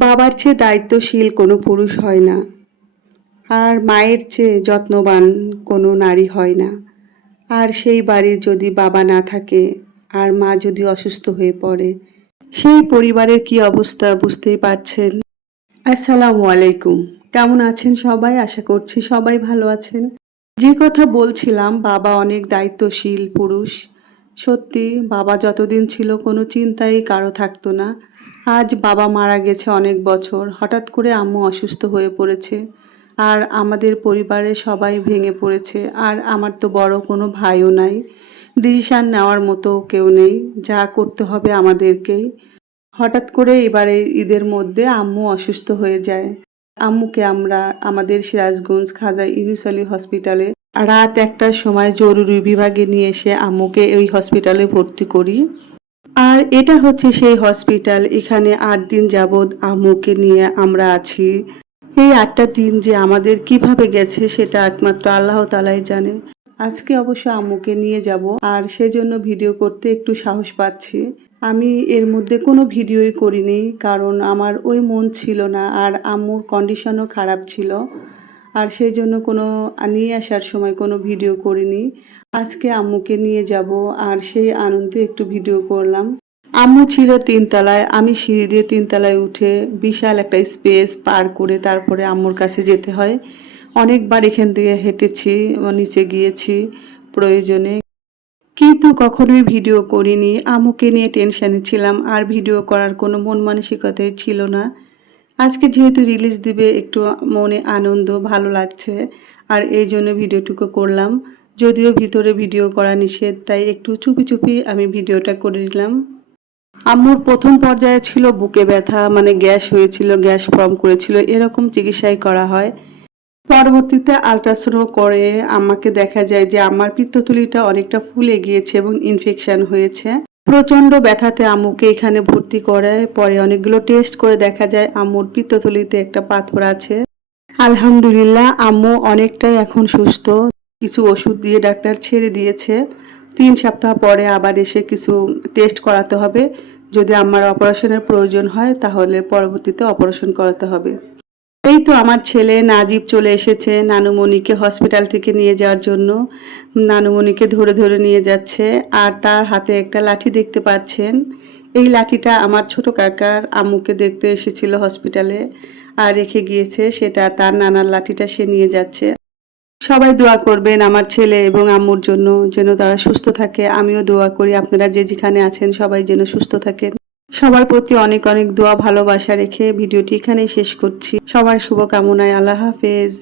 বাবার চেয়ে দায়িত্বশীল কোনো পুরুষ হয় না। আর মায়ের চেয়ে যত্নবান কোনো নারী হয় না। আর সেই বাড়ির যদি বাবা না থাকে, আর মা যদি অসুস্থ হয়ে পড়ে, সেই পরিবারের কি অবস্থা বুঝতেই পারছেন? আসসালামু আলাইকুম। কেমন আছেন সবাই? আশা করছি সবাই ভালো আছেন। যে কথা বলছিলাম, বাবা অনেক দায়িত্বশীল পুরুষ। সত্যি, বাবা যতদিন ছিল কোনো চিন্তাই কারও থাকতো না। আজ বাবা মারা গেছে অনেক বছর। হঠাৎ করে আম্মু অসুস্থ হয়ে পড়েছে। আর আমাদের পরিবারে সবাই ভেঙে পড়েছে। আর আমার তো বড় কোনো ভাইও নাই। ডিসিশান নেওয়ার মতো কেউ নেই। যা করতে হবে আমাদেরকেই। হঠাৎ করে এবারে ঈদের মধ্যে আম্মু অসুস্থ হয়ে যায়। আম্মুকে আমরা আমাদের সিরাজগঞ্জ খাজা ইউনুস আলী হসপিটালে রাত একটার সময় জরুরি বিভাগে নিয়ে এসে আম্মুকে ওই হসপিটালে ভর্তি করি। আর এটা হচ্ছে সেই হসপিটাল, এখানে আট দিন যাবৎ আম্মুকে নিয়ে আমরা আছি। এই আটটা দিন যে আমাদের কীভাবে গেছে সেটা একমাত্র আল্লাহ তালাই জানে। আজকে অবশ্য আম্মুকে নিয়ে যাব আর সেজন্য ভিডিও করতে একটু সাহস পাচ্ছি। আমি এর মধ্যে কোনো ভিডিওই করিনি, কারণ আমার ওই মন ছিল না আর আম্মুর কন্ডিশনও খারাপ ছিল। আর সেই জন্য কোনো, নিয়ে আসার সময় কোনো ভিডিও করিনি। আজকে আম্মুকে নিয়ে যাব আর সেই আনন্দে একটু ভিডিও করলাম। আম্মু ছিল তিনতলায়, আমি সিঁড়ি দিয়ে তিনতলায় উঠে বিশাল একটা স্পেস পার করে তারপরে আম্মুর কাছে যেতে হয়। অনেকবার এখান থেকে হেঁটেছি, নিচে গিয়েছি প্রয়োজনে। কিন্তু কখনোই ভিডিও করিনি। আম্মুকে নিয়ে টেনশানে ছিলাম, আর ভিডিও করার কোনো মন মানসিকতাই ছিল না। আজকে যেহেতু রিলিজ দিবে, একটু মনে আনন্দ, ভালো লাগছে। আর এই জন্য ভিডিওটুকু করলাম। যদিও ভিতরে ভিডিও করা নিষেধ, তাই একটু চুপি চুপি আমি ভিডিওটা করে নিলাম। আম্মুর প্রথম পর্যায়ে ছিল বুকে ব্যথা মানে গ্যাস হয়েছিল, গ্যাস ফর্ম করেছিল, এরকম চিকিৎসাই করা হয়। পরবর্তীতে আলট্রাসাউন্ড করে আমাকে দেখা যায় যে আমার পিত্তথলিটা অনেকটা ফুলে গিয়েছে এবং ইনফেকশান হয়েছে। প্রচণ্ড ব্যথাতে আম্মুকে এখানে ভর্তি করায়। পরে অনেকগুলো টেস্ট করে দেখা যায় আম্মুর পিত্তথলিতে একটা পাথর আছে। আলহামদুলিল্লাহ, আম্মু অনেকটাই এখন সুস্থ। কিছু ওষুধ দিয়ে ডাক্তার ছেড়ে দিয়েছে। তিন সপ্তাহ পরে আবার এসে কিছু টেস্ট করাতে হবে। যদি আমার অপারেশনের প্রয়োজন হয়, তাহলে পরবর্তীতে অপারেশন করাতে হবে। এই তো আমার ছেলে নাজিব চলে এসেছে নানুমণিকে হসপিটাল থেকে নিয়ে যাওয়ার জন্য। নানুমণিকে ধরে ধরে নিয়ে যাচ্ছে আর তার হাতে একটা লাঠি দেখতে পাচ্ছেন। এই লাঠিটা আমার ছোট কাকার আম্মুকে দেখতে এসেছিল হসপিটালে আর রেখে গিয়েছে, সেটা তার নানার লাঠিটা সে নিয়ে যাচ্ছে। সবাই দোয়া করবেন আমার ছেলে এবং আম্মুর জন্য যেন তারা সুস্থ থাকে। আমিও দোয়া করি আপনারা যে যেখানে আছেন সবাই যেন সুস্থ থাকেন। সবার প্রতি অনেক অনেক দোয়া, ভালোবাসা রেখে ভিডিওটি এখানেই শেষ করছি। সবার শুভকামনায় আল্লাহ হাফেজ।